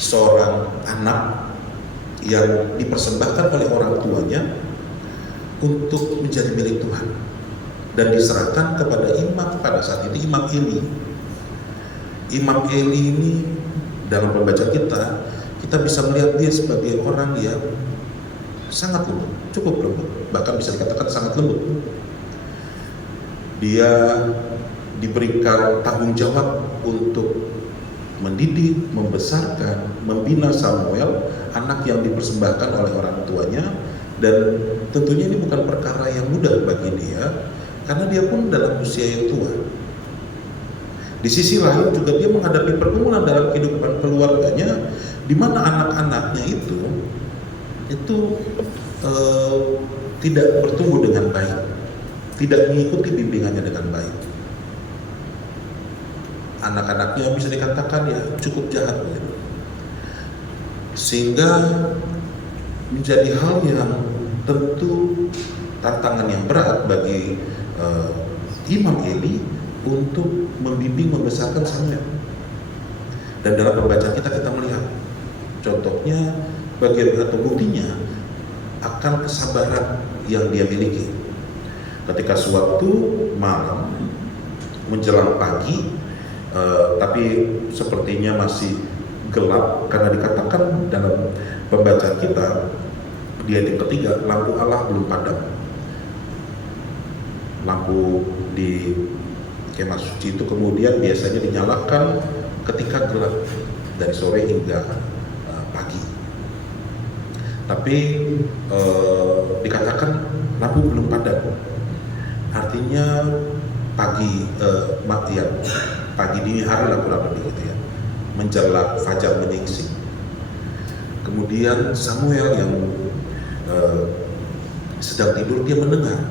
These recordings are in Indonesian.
seorang anak yang dipersembahkan oleh orang tuanya untuk menjadi milik Tuhan dan diserahkan kepada imam pada saat itu, Imam Eli. Imam Eli ini dalam pembacaan kita bisa melihat dia sebagai orang yang sangat lembut, cukup lembut, bahkan bisa dikatakan sangat lembut. Dia diberikan tanggung jawab untuk mendidik, membesarkan, membina Samuel, anak yang dipersembahkan oleh orang tuanya. Dan tentunya ini bukan perkara yang mudah bagi dia, karena dia pun dalam usia yang tua. Di sisi lain juga dia menghadapi pergumulan dalam kehidupan keluarganya, di mana anak-anaknya itu tidak bertumbuh dengan baik, tidak mengikuti bimbingannya dengan baik. Anak-anaknya bisa dikatakan ya cukup jahat begitu. Sehingga menjadi hal yang tentu tantangan yang berat bagi Imam Eli untuk membimbing membesarkan Samuel. Dan dalam pembacaan kita melihat contohnya bagian atau buktinya akan kesabaran yang dia miliki. Ketika suatu malam menjelang pagi, tapi sepertinya masih gelap, karena dikatakan dalam pembacaan kita di ayat ketiga, lampu Allah belum padam. Lampu di kemah suci itu kemudian biasanya dinyalakan ketika gelap, dari sore hingga pagi. Tapi dikatakan lampu belum padam, artinya pagi dini hari lah kurang lebih gitu ya, menjelang fajar menyingsing. Kemudian Samuel yang sedang tidur, dia mendengar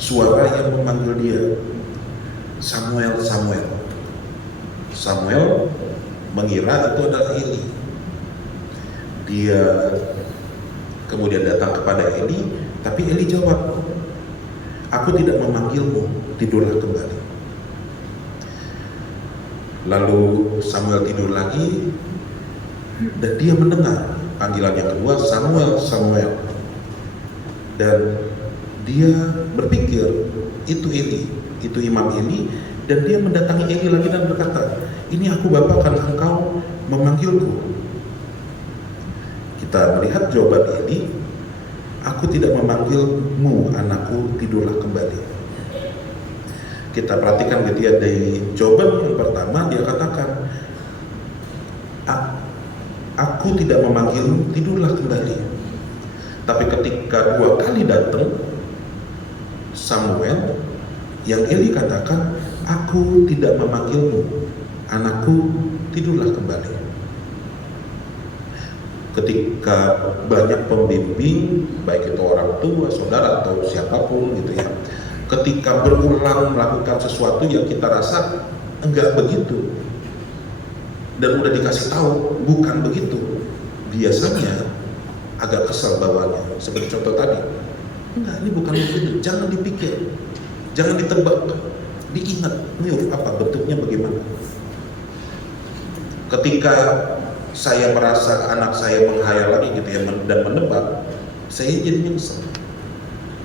suara yang memanggil dia, Samuel, Samuel. Samuel mengira itu adalah Eli. Dia kemudian datang kepada Eli, tapi Eli jawab, aku tidak memanggilmu, tidurlah kembali. Lalu Samuel tidur lagi dan dia mendengar panggilan yang kedua, Samuel, Samuel. Dan dia berpikir itu Eli, itu Imam Eli, dan dia mendatangi Eli lagi dan berkata, ini aku Bapa, karena engkau memanggilku. Kita melihat jawaban Eli, aku tidak memanggilmu anakku, tidurlah kembali. Kita perhatikan gitu ya, dari jawaban yang pertama dia katakan, aku tidak memanggilmu, tidurlah kembali. Tapi ketika dua kali datang Samuel, yang Eli katakan, aku tidak memanggilmu anakku, tidurlah kembali. Ketika banyak pembimbing, baik itu orang tua, saudara atau siapapun gitu ya, ketika berulang melakukan sesuatu yang kita rasa enggak begitu dan udah dikasih tahu bukan begitu, biasanya agak kesal bawaannya. Seperti contoh tadi, enggak, ini bukan begitu, jangan dipikir, jangan ditebak, diingat, ini apa bentuknya, bagaimana. Ketika saya merasa anak saya menghayal lagi gitu ya, dan menebak, saya jadi nyesel.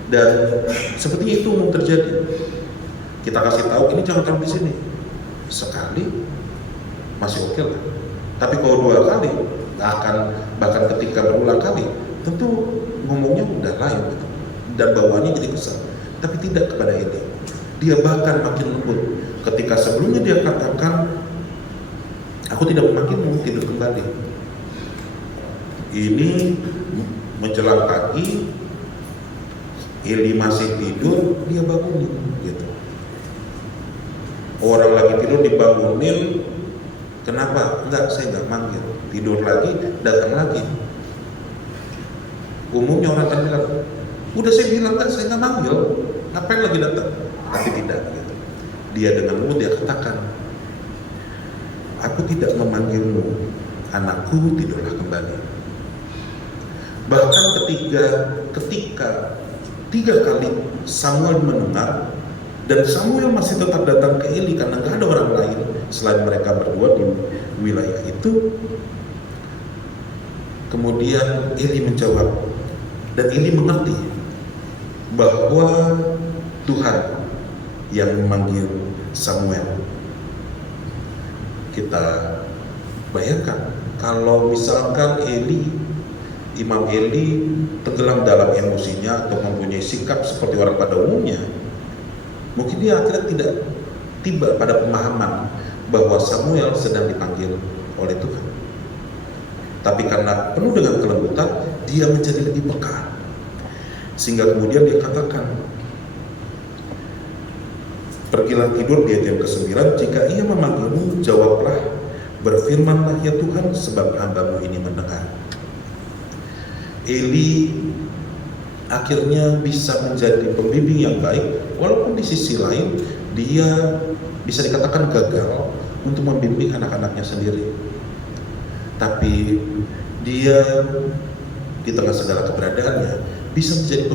Dan sepertinya itu umum terjadi. Kita kasih tahu, ini jangan taruh di sini. Sekali masih oke lah. Tapi kalau dua kali, nggak akan, bahkan ketika berulang kali, tentu ngomongnya udah lain gitu. Dan bawaannya jadi kesal. Tapi tidak kepada Eli. Dia bahkan makin lembut. Ketika sebelumnya dia katakan, aku tidak memanggilmu, tidur kembali. Ini menjelang pagi, Eli masih tidur, dia bangunin gitu. Orang lagi tidur dibangunin, kenapa? Enggak, saya enggak manggil. Tidur lagi, datang lagi. Umumnya orang akan bilang, udah saya bilang enggak, saya enggak manggil, ngapain lagi datang? Tapi tidak gitu. Dia dengan lembut dia katakan, aku tidak memanggilmu, anakku, tidurlah kembali. Bahkan ketika 3 kali Samuel mendengar, dan Samuel masih tetap datang ke Eli karena nggak ada orang lain selain mereka berdua di wilayah itu, Kemudian Eli menjawab, dan Eli mengerti bahwa Tuhan yang memanggil Samuel. Kita bayangkan kalau misalkan Imam Eli tenggelam dalam emosinya atau mempunyai sikap seperti orang pada umumnya, mungkin dia akhirnya tidak tiba pada pemahaman bahwa Samuel sedang dipanggil oleh Tuhan. Tapi karena penuh dengan kelembutan, dia menjadi lebih peka. Sehingga kemudian dia katakan, pergilah tidur di ayat yang ke-9, jika ia memanggilmu, jawablah, berfirmanlah ya Tuhan, sebab hamba-Mu ini mendengar. Eli akhirnya bisa menjadi pembimbing yang baik, walaupun di sisi lain dia bisa dikatakan gagal untuk membimbing anak-anaknya sendiri. Tapi dia di tengah segala keberadaannya bisa menjadi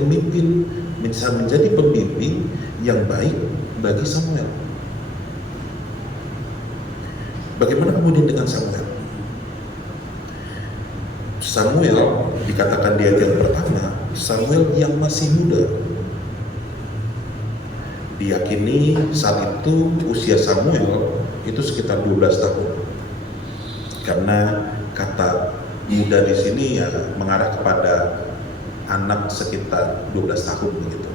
pembimbing yang baik bagi Samuel. Bagaimana kemudian dengan Samuel? Samuel dikatakan di ayat yang pertama, Samuel yang masih muda. Diyakini saat itu usia Samuel itu sekitar 12 tahun. Karena kata muda di sini ya mengarah kepada anak sekitar 12 tahun begitu.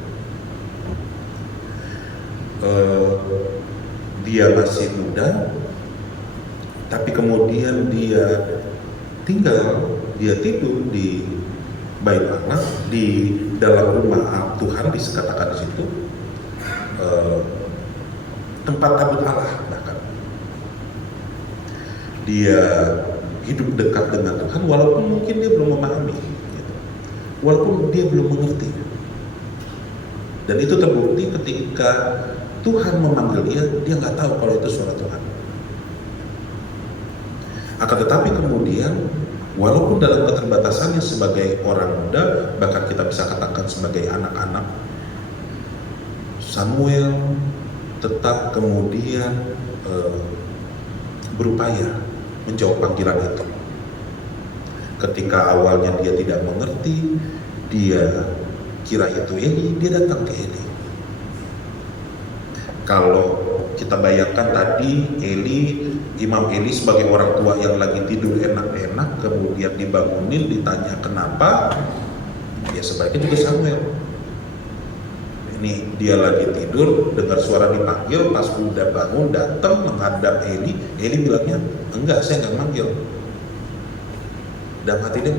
Dia masih muda, tapi kemudian dia tidur di Bait Allah, di dalam rumah Tuhan, dikatakan di situ tempat tabut Allah. Bahkan dia hidup dekat dengan Tuhan walaupun mungkin dia belum memahami, walaupun dia belum mengerti. Dan itu terbukti ketika Tuhan memanggil dia nggak tahu kalau itu suara Tuhan. Akan tetapi kemudian, walaupun dalam keterbatasannya sebagai orang muda, bahkan kita bisa katakan sebagai anak-anak, Samuel tetap kemudian berupaya menjawab panggilan itu. Ketika awalnya dia tidak mengerti, dia kira itu Eli, dia datang ke Eli. Kalau kita bayangkan tadi Imam Eli sebagai orang tua yang lagi tidur enak-enak, kemudian dibangunin, ditanya kenapa, ya sebaliknya juga Samuel. Ini dia lagi tidur, dengar suara dipanggil, pas udah bangun datang menghadap Eli bilangnya, enggak, saya nggak manggil. Dan hati dia,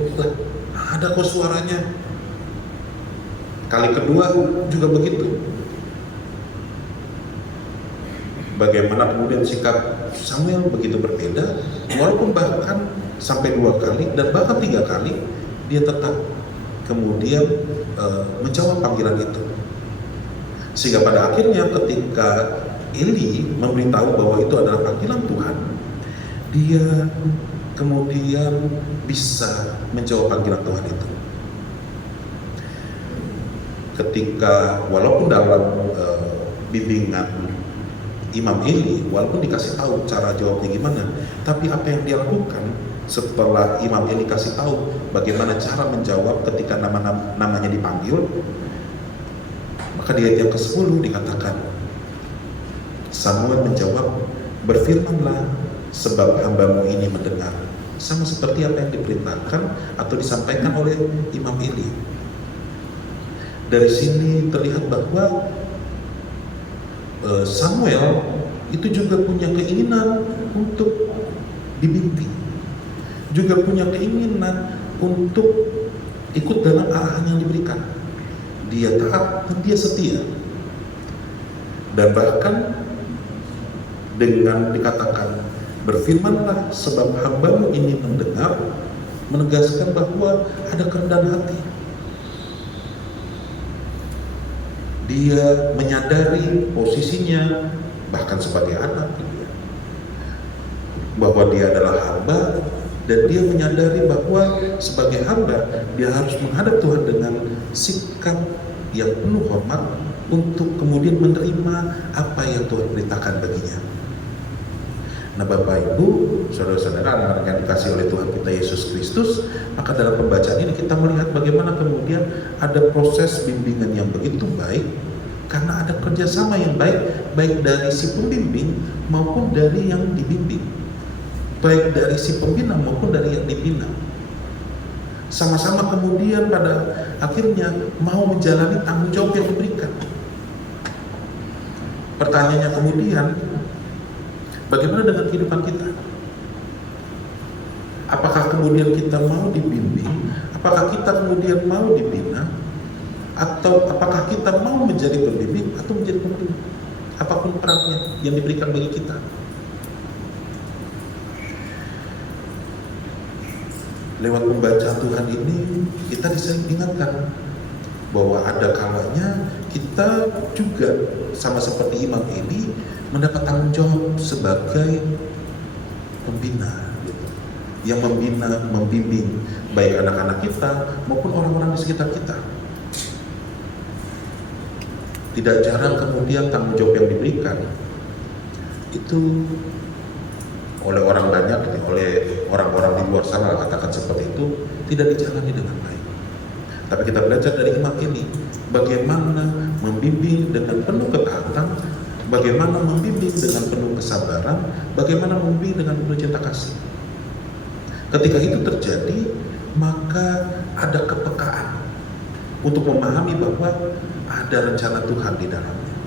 ada kok suaranya. Kali kedua juga begitu. Bagaimana kemudian sikap Samuel begitu berbeda, walaupun bahkan sampai 2 kali dan bahkan 3 kali dia tetap kemudian menjawab panggilan itu. Sehingga pada akhirnya ketika Eli memberitahu bahwa itu adalah panggilan Tuhan, dia kemudian bisa menjawab panggilan Tuhan itu. Ketika walaupun dalam bimbingan Imam Eli, walaupun dikasih tahu cara jawabnya gimana, tapi apa yang dia lakukan setelah Imam Eli kasih tahu bagaimana cara menjawab ketika namanya dipanggil, maka di ayat yang ke-10 dikatakan, Samuel menjawab, berfirmanlah, sebab hamba-Mu ini mendengar. Sama seperti apa yang diperintahkan atau disampaikan oleh Imam Eli. Dari sini terlihat bahwa Samuel itu juga punya keinginan untuk dibimbing, juga punya keinginan untuk ikut dalam arahan yang diberikan. Dia taat dan dia setia. Dan bahkan dengan dikatakan berfirmanlah sebab hamba-Mu ini mendengar, menegaskan bahwa ada kerendahan hati. Dia menyadari posisinya bahkan sebagai anak, bahwa dia adalah hamba, dan dia menyadari bahwa sebagai hamba dia harus menghadap Tuhan dengan sikap yang penuh hormat untuk kemudian menerima apa yang Tuhan perintahkan baginya. Nah Bapak Ibu, saudara-saudara, anak-anak yang dikasih oleh Tuhan kita Yesus Kristus, maka dalam pembacaan ini kita melihat bagaimana kemudian ada proses bimbingan yang begitu baik, karena ada kerjasama yang baik dari si pembimbing maupun dari yang dibimbing, baik dari si pembina maupun dari yang dibina. Sama-sama kemudian pada akhirnya mau menjalani tanggung jawab yang diberikan. Pertanyaannya kemudian, bagaimana dengan kehidupan kita? Apakah kemudian kita mau dibimbing? Apakah kita kemudian mau dibina? Atau apakah kita mau menjadi pembimbing atau menjadi pembina? Apapun perannya yang diberikan bagi kita. Lewat pembacaan Tuhan ini, kita diingatkan bahwa ada kalanya kita juga sama seperti imam ini mendapat tanggung jawab sebagai pembina, yang membina, membimbing baik anak-anak kita maupun orang-orang di sekitar kita. Tidak jarang kemudian tanggung jawab yang diberikan itu oleh orang banyak, oleh orang-orang di luar sana, katakan seperti itu, tidak dijalani dengan baik. Tapi kita belajar dari imam ini bagaimana membimbing dengan penuh ketaatan, bagaimana membimbing dengan penuh kesabaran, bagaimana membimbing dengan penuh cinta kasih. Ketika itu terjadi, maka ada kepekaan untuk memahami bahwa ada rencana Tuhan di dalamnya.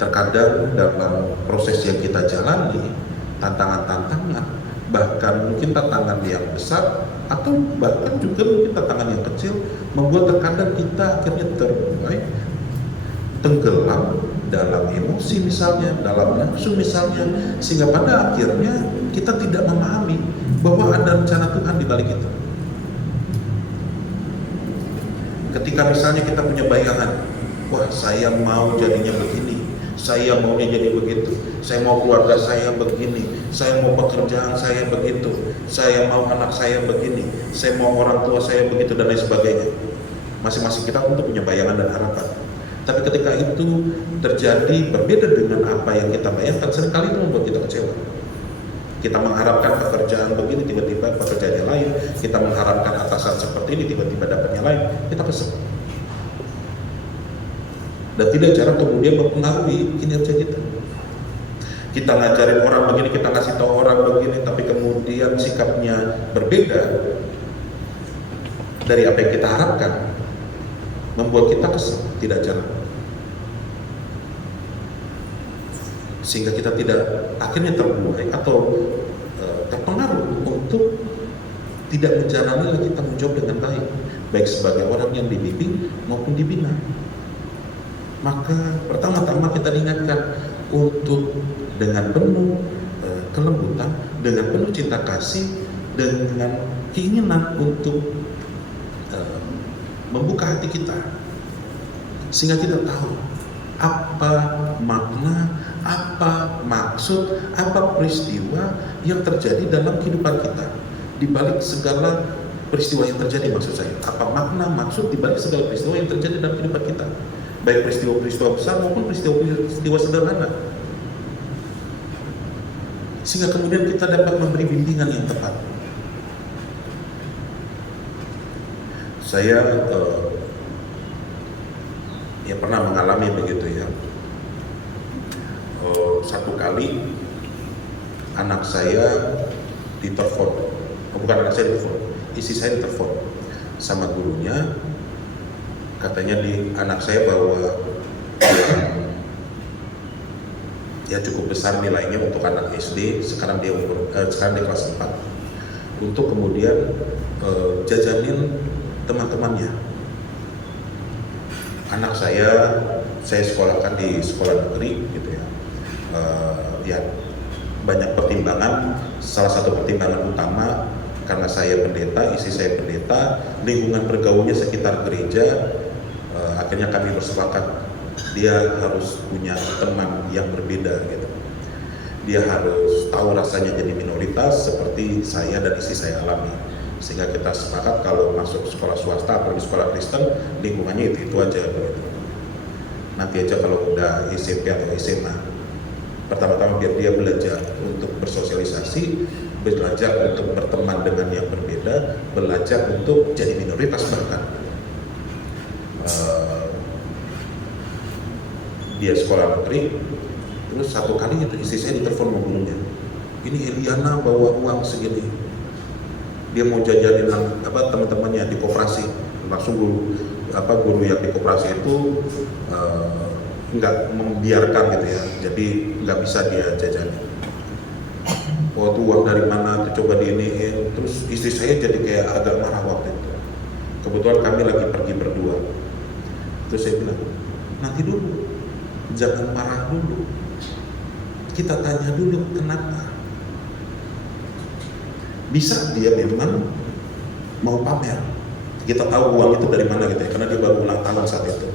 Terkadang dalam proses yang kita jalani, tantangan-tantangan, bahkan mungkin tantangan yang besar atau bahkan juga mungkin tantangan yang kecil, membuat terkadang kita akhirnya terbuai, tenggelam dalam emosi misalnya, dalam nafsu misalnya, sehingga pada akhirnya kita tidak memahami bahwa ada rencana Tuhan di balik itu. Ketika misalnya kita punya bayangan, wah saya mau jadinya begini, saya maunya jadi begitu, saya mau keluarga saya begini, saya mau pekerjaan saya begitu, saya mau anak saya begini, saya mau orang tua saya begitu, dan lain sebagainya. Masing-masing kita tentu punya bayangan dan harapan. Tapi ketika itu terjadi berbeda dengan apa yang kita bayangkan, seringkali itu membuat kita kecewa. Kita mengharapkan pekerjaan begini, tiba-tiba pekerjaan yang lain. Kita mengharapkan atasan seperti ini, tiba-tiba dapatnya lain. Kita kesel. Dan tidak jarang kemudian mempengaruhi kinerja kita. Kita ngajarin orang begini, kita ngasih tahu orang begini, tapi kemudian sikapnya berbeda dari apa yang kita harapkan, membuat kita kesel, tidak jarang. Sehingga kita tidak akhirnya terbuai atau terpengaruh untuk tidak menjalani lagi tanggung jawab dengan baik, baik sebagai orang yang dibimbing maupun dibina. Maka pertama-tama kita diingatkan untuk dengan penuh kelembutan, dengan penuh cinta kasih, dengan keinginan untuk membuka hati kita, sehingga kita tahu apa makna, apa maksud, apa peristiwa yang terjadi dalam kehidupan kita, di balik segala peristiwa yang terjadi. Maksud saya, apa makna, maksud di balik segala peristiwa yang terjadi dalam kehidupan kita, baik peristiwa-peristiwa besar maupun peristiwa sederhana, sehingga kemudian kita dapat memberi bimbingan yang tepat. Saya ya pernah mengalami begitu ya. Satu kali anak saya ditelepon, bukan anak saya ditelepon, istri saya ditelepon sama gurunya. Katanya anak saya bawa ya cukup besar nilainya untuk anak SD, sekarang dia kelas 4, untuk kemudian jajanin teman-temannya. Anak saya sekolahkan di sekolah negeri gitu ya. Ya banyak pertimbangan, salah satu pertimbangan utama karena saya pendeta, istri saya pendeta, lingkungan bergaulnya sekitar gereja. Akhirnya kami bersepakat dia harus punya teman yang berbeda gitu. Dia harus tahu rasanya jadi minoritas seperti saya dan istri saya alami. Sehingga kita sepakat kalau masuk sekolah swasta atau di sekolah Kristen, lingkungannya itu aja begitu. Nanti aja kalau udah SMP atau SMA Pertama-tama biar dia belajar untuk bersosialisasi, belajar untuk berteman dengan yang berbeda, belajar untuk jadi minoritas bahkan. Dia sekolah negeri, terus satu kali itu istri saya ditelepon sama gurunya, ini Eliana bawa uang segini, dia mau jajanin teman-temannya di koperasi. Langsung guru yang di koperasi itu nggak membiarkan gitu ya, jadi nggak bisa dia jajanin. Oh itu uang dari mana, tuh coba diiniin. Terus istri saya jadi kayak agak marah waktu itu. Kebetulan kami lagi pergi berdua. Terus saya bilang, nanti dulu, jangan marah dulu, kita tanya dulu kenapa. Bisa dia memang mau pamer, kita tahu uang itu dari mana gitu ya, karena dia baru ulang tahun saat itu.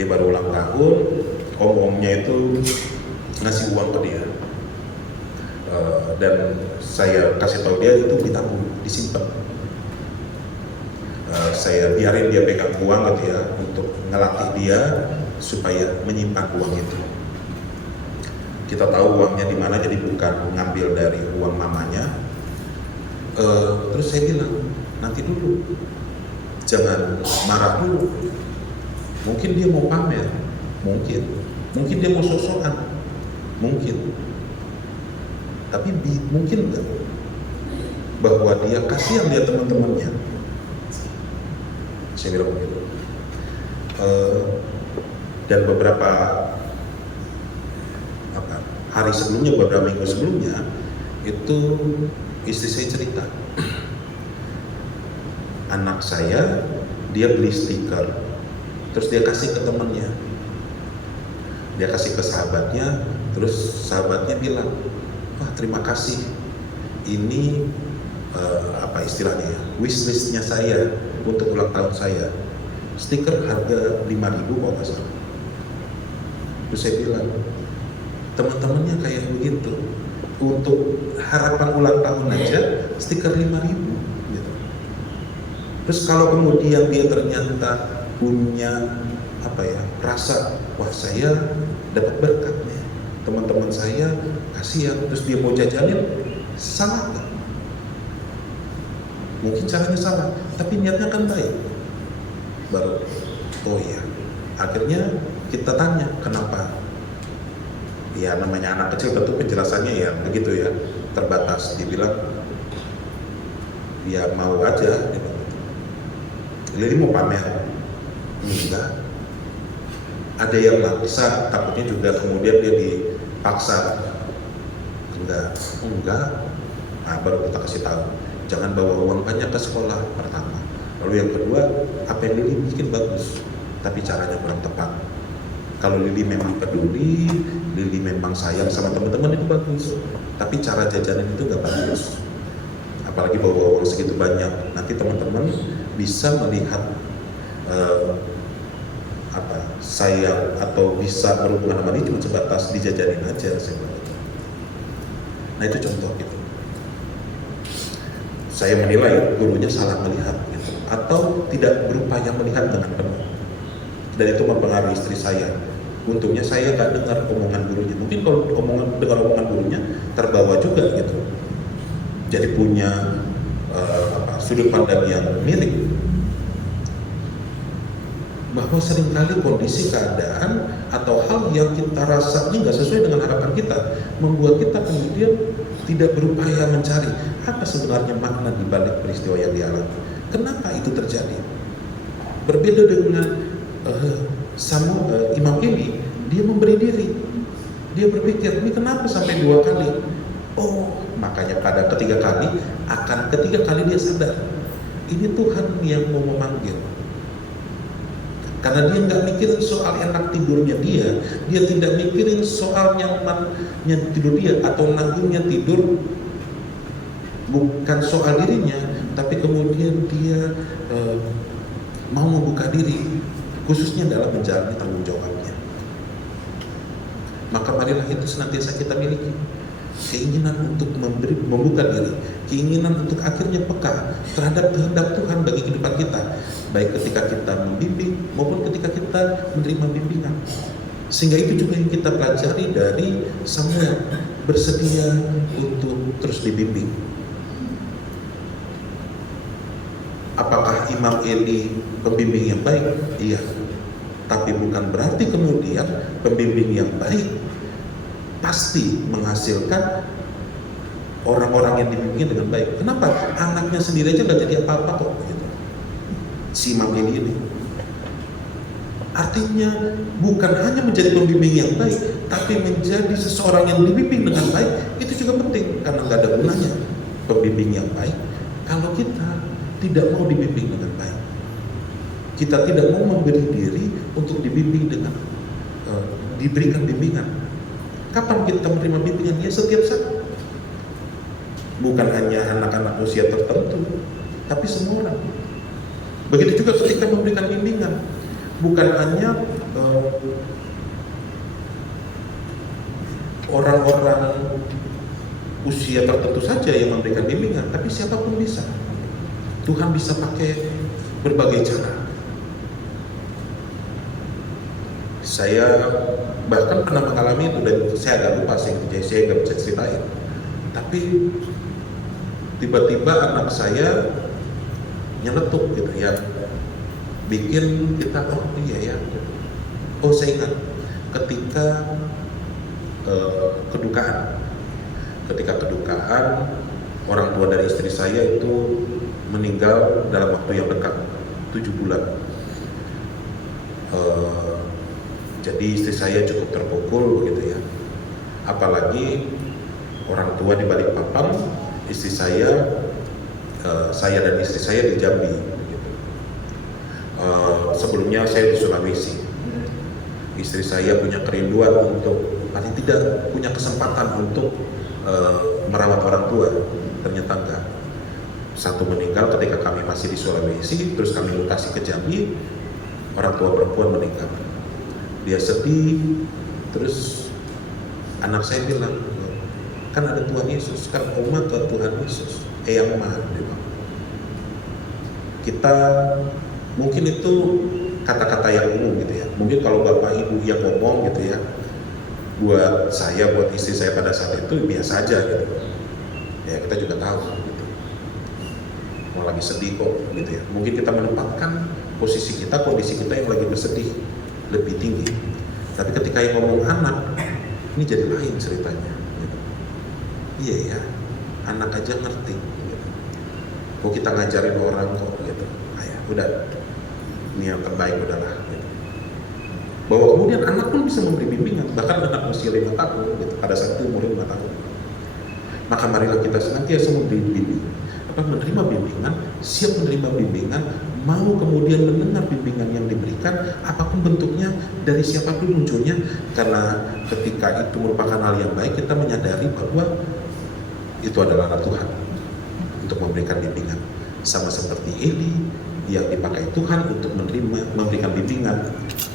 Dia baru ulang tahun, om-omnya itu ngasih uang ke dia, dan saya kasih tahu dia itu ditabung, disimpan. Saya biarin dia pegang uang gitu ya, untuk ngelatih dia supaya menyimpan uang itu. Kita tahu uangnya di mana, jadi bukan ngambil dari uang mamanya. Terus saya bilang, nanti dulu, jangan marah dulu. Mungkin dia mau pamer, mungkin dia mau sosokan, mungkin. Tapi mungkin enggak bahwa dia kasihan lihat teman-temannya. Saya bilang begitu. Dan beberapa hari sebelumnya, beberapa minggu sebelumnya, itu istri saya cerita, anak saya dia beli stiker, terus dia kasih ke temannya, dia kasih ke sahabatnya, terus sahabatnya bilang, wah terima kasih, ini istilahnya ya, wishlistnya saya untuk ulang tahun saya, stiker harga 5.000 kalau nggak salah. Terus saya bilang, teman-temannya kayak begitu, untuk harapan ulang tahun aja stiker 5.000 gitu. Terus kalau kemudian dia ternyata punya rasa, wah saya dapat berkat nih, teman-teman saya kasihan, terus dia mau jajanin, salah nggak? Mungkin caranya salah, tapi niatnya kan baik. Baru, oh iya, akhirnya kita tanya kenapa. Ya namanya anak kecil tentu penjelasannya ya begitu ya, terbatas. Dibilang ya mau aja. Lili mau pamer? Enggak. Ada yang maksa, takutnya juga kemudian dia dipaksa. Enggak. Nah, baru kita kasih tahu, jangan bawa uang banyak ke sekolah pertama. Lalu yang kedua, apa yang Lili bikin bagus, tapi caranya kurang tepat. Kalau Lili memang peduli, Lili memang sayang sama teman-teman, itu bagus. Tapi cara jajanan itu nggak bagus. Apalagi bawa uang segitu banyak. Nanti teman-teman bisa melihat sayang atau bisa berhubungan sama dia cuma sebatas dijajanin aja. Nah itu contoh gitu. Saya menilai gurunya salah melihat gitu, atau tidak berupaya melihat dengan penuh. Dan itu mempengaruhi istri saya. Untungnya saya nggak dengar omongan gurunya. Mungkin kalau dengar omongan gurunya terbawa juga gitu. Jadi punya sudut pandang yang mirip. Bahwa seringkali kondisi, keadaan, atau hal yang kita rasa ini nggak sesuai dengan harapan kita, membuat kita kemudian tidak berupaya mencari apa sebenarnya makna di balik peristiwa yang dialami. Kenapa itu terjadi? Berbeda dengan Imam ini, dia memberi diri. Dia berpikir, ini kenapa sampai 2 kali? Oh, makanya pada ketiga kali dia sadar, ini Tuhan yang mau memanggil. Karena dia nggak mikirin soal enak tidurnya dia tidak mikirin soal nyamannya tidur dia atau nanggungnya tidur, bukan soal dirinya, tapi kemudian dia mau membuka diri, khususnya dalam menjalani tanggung jawabnya. Maka marilah itu senantiasa kita miliki, keinginan untuk membuka diri, keinginan untuk akhirnya peka terhadap kehendak Tuhan bagi kehidupan kita, baik ketika kita membimbing maupun ketika kita menerima bimbingan. Sehingga itu juga yang kita pelajari dari Samuel, bersedia untuk terus dibimbing. Apakah Imam Eli pembimbing yang baik? Iya. Tapi bukan berarti kemudian pembimbing yang baik pasti menghasilkan orang-orang yang dibimbing dengan baik. Kenapa? Anaknya sendiri aja nggak jadi apa-apa kok, gitu. Si Imam Eli ini. Artinya bukan hanya menjadi pembimbing yang baik, tapi menjadi seseorang yang dibimbing dengan baik, itu juga penting. Karena nggak ada gunanya pembimbing yang baik kalau kita tidak mau dibimbing dengan baik. Kita tidak mau memberi diri untuk dibimbing dengan diberikan bimbingan. Kapan kita menerima bimbingan? Ya setiap saat. Bukan hanya anak-anak usia tertentu, tapi semua orang. Begitu juga ketika memberikan bimbingan, bukan hanya orang-orang usia tertentu saja yang memberikan bimbingan, tapi siapapun bisa. Tuhan bisa pakai berbagai cara. Saya bahkan pernah mengalami itu, dan saya agak lupa sih, jadi saya nggak bisa ceritain. Tapi tiba-tiba anak saya nyeletuk gitu ya, bikin kita oh iya ya. Oh saya ingat ketika kedukaan orang tua dari istri saya itu meninggal dalam waktu yang dekat, 7 bulan. Jadi istri saya cukup terpukul begitu ya. Apalagi orang tua di Balikpapan, istri saya dan istri saya di Jambi. Begitu. Sebelumnya saya di Sulawesi. Istri saya punya kerinduan untuk paling tidak punya kesempatan untuk merawat orang tua. Ternyata enggak. Satu meninggal ketika kami masih di Sulawesi, terus kami mutasi ke Jambi, orang tua perempuan meninggal. Dia sedih, terus anak saya bilang, kan ada Tuhan Yesus, kan Oma ke Tuhan Yesus, yang mah, kita mungkin itu kata-kata yang umum gitu ya. Mungkin kalau bapak ibu yang ngomong gitu ya, buat saya, buat istri saya pada saat itu biasa aja gitu. Ya kita juga tahu gitu. Mau lagi sedih kok gitu ya. Mungkin kita menempatkan posisi kita, kondisi kita yang lagi bersedih lebih tinggi. Tapi ketika yang ngomong anak, ini jadi lain ceritanya. Gitu. Iya ya, anak aja ngerti. Gitu. Kok kita ngajarin orang kok gitu. Nah, ya, udah, ini yang terbaik udahlah. Gitu. Bahwa kemudian anak pun bisa memberi bimbingan, bahkan anak usia 5 tahun, gitu, pada saat itu umur 5 tahun. Maka marilah kita senantiasa memberi bimbingan, menerima bimbingan, siap menerima bimbingan, mau kemudian mendengar bimbingan yang diberikan, apapun bentuknya, dari siapapun munculnya, karena ketika itu merupakan hal yang baik, kita menyadari bahwa itu adalah anak Tuhan untuk memberikan bimbingan, sama seperti Eli yang dipakai Tuhan untuk memberikan bimbingan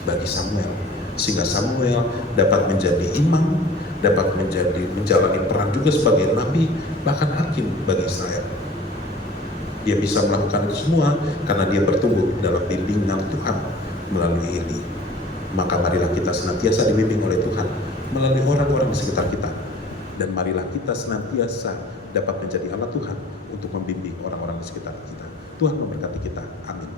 bagi Samuel, sehingga Samuel dapat menjadi imam, dapat menjalani peran juga sebagai nabi, bahkan hakim bagi Israel. Dia bisa melakukan itu semua karena dia bertumbuh dalam bimbingan Tuhan melalui Eli. Maka marilah kita senantiasa dibimbing oleh Tuhan melalui orang-orang di sekitar kita. Dan marilah kita senantiasa dapat menjadi alat Tuhan untuk membimbing orang-orang di sekitar kita. Tuhan memberkati kita. Amin.